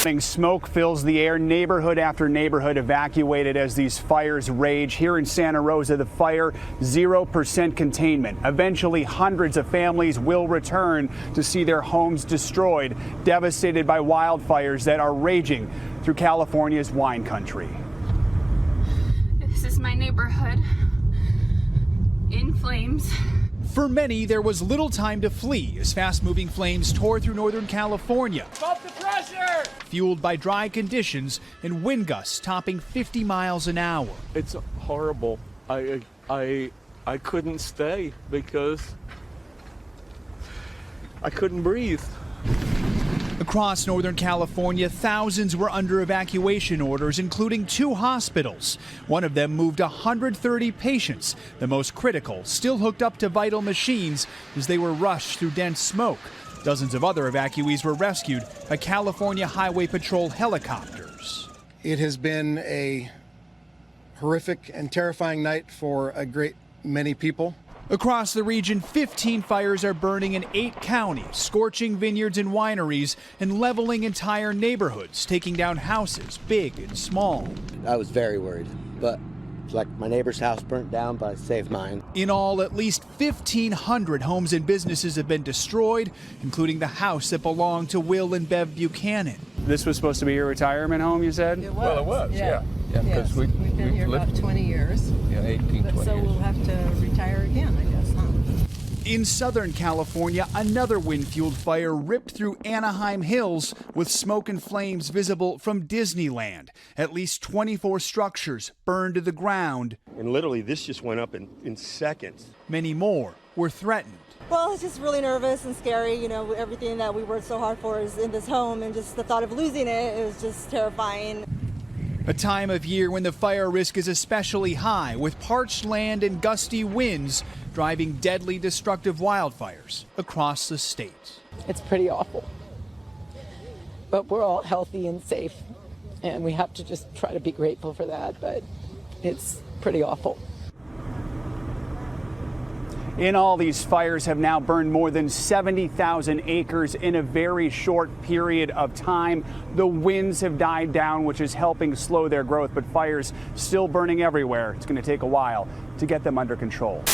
Smoke fills the air. Neighborhood after neighborhood evacuated as these fires rage. Here in Santa Rosa, the fire 0% containment. Eventually, hundreds of families will return to see their homes destroyed, devastated by wildfires that are raging through California's wine country. This is my neighborhood in flames. For many, there was little time to flee as fast-moving flames tore through Northern California. Stop the pressure! Fueled by dry conditions and wind gusts topping 50 miles an hour. It's horrible. I couldn't stay because I couldn't breathe. Across Northern California, thousands were under evacuation orders, including 2 hospitals. One of them moved 130 patients, the most critical, still hooked up to vital machines as they were rushed through dense smoke. Dozens of other evacuees were rescued by California Highway Patrol helicopters. It has been a horrific and terrifying night for a great many people. Across the region, 15 fires are burning in 8 counties, scorching vineyards and wineries and leveling entire neighborhoods, taking down houses, big and small. I was very worried, but it's like my neighbor's house burnt down, but I saved mine. In all, at least 1,500 homes and businesses have been destroyed, including the house that belonged to Will and Bev Buchanan. This was supposed to be your retirement home, you said? It was. Well, it was, yeah. Yes. We've been here about 20 years. Yeah, 18, 20 So years. we'll have to retire again, I guess, huh? In Southern California, another wind-fueled fire ripped through Anaheim Hills with smoke and flames visible from Disneyland. At least 24 structures burned to the ground. And literally, this just went up in seconds. Many more were threatened. Well, it's just really nervous and scary. You know, everything that we worked so hard for is in this home, and just the thought of losing it is just terrifying. A time of year when the fire risk is especially high, with parched land and gusty winds driving deadly destructive wildfires across the state. It's pretty awful. But we're all healthy and safe, and we have to just try to be grateful for that, but it's pretty awful. In all, these fires have now burned more than 70,000 acres in a very short period of time. The winds have died down, which is helping slow their growth, but fires still burning everywhere. It's going to take a while to get them under control.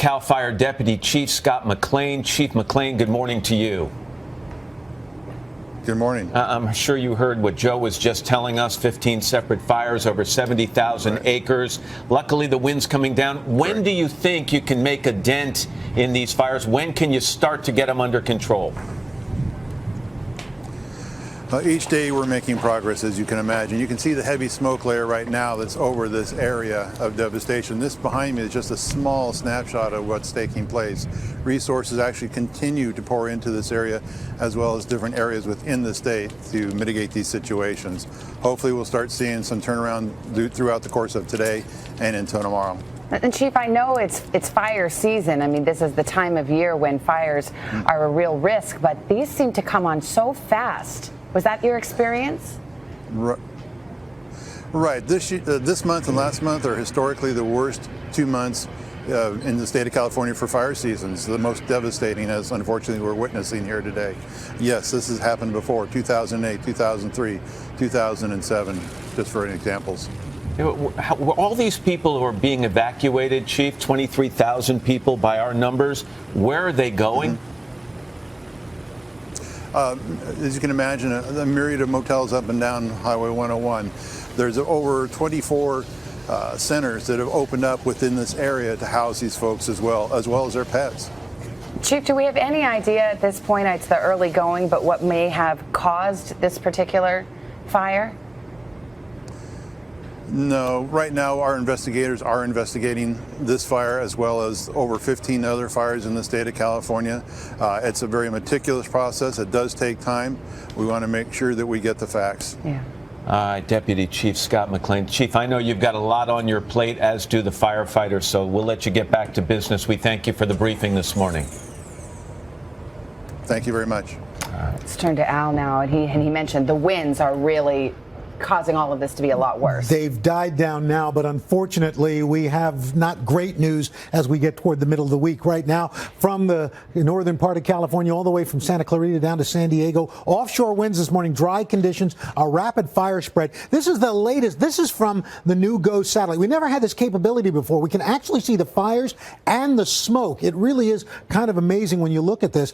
CAL FIRE Deputy Chief Scott McLean. Chief McLean, good morning to you. Good morning. I'm sure you heard what Joe was just telling us, 15 separate fires, over 70,000 acres. Luckily, the wind's coming down. When do you think you can make a dent in these fires? When can you start to get them under control? Each day we're making progress, as you can imagine. You can see the heavy smoke layer right now that's over this area of devastation. This behind me is just a small snapshot of what's taking place. Resources actually continue to pour into this area, as well as different areas within the state, to mitigate these situations. Hopefully we'll start seeing some turnaround throughout the course of today and into tomorrow. And Chief, I know it's fire season. I mean, this is the time of year when fires are a real risk, but these seem to come on so fast. Was that your experience? Right. This month and last month are historically the worst 2 months in the state of California for fire seasons, the most devastating, as unfortunately we're witnessing here today. Yes, this has happened before, 2008, 2003, 2007, just for examples. All these people who are being evacuated, Chief, 23,000 people by our numbers, where are they going? As you can imagine, a myriad of motels up and down Highway 101. There's over 24 centers that have opened up within this area to house these folks as well as their pets. Chief, do we have any idea at this point, it's the early going, but what may have caused this particular fire? No, right now our investigators are investigating this fire as well as over 15 other fires in the state of California. It's a very meticulous process. It does take time. We want to make sure that we get the facts. Yeah. Deputy Chief Scott McLean. Chief, I know you've got a lot on your plate, as do the firefighters, so we'll let you get back to business. We thank you for the briefing this morning. Thank you very much. Let's turn to Al now, and he mentioned the winds are really causing all of this to be a lot worse. They've died down now, but unfortunately we have not great news as we get toward the middle of the week. Right now, from the northern part of California all the way from Santa Clarita down to San Diego, offshore winds this morning, dry conditions, a rapid fire spread. This is the latest. This is from the new GOES satellite. We never had this capability before. We can actually see the fires and the smoke. It really is kind of amazing when you look at this.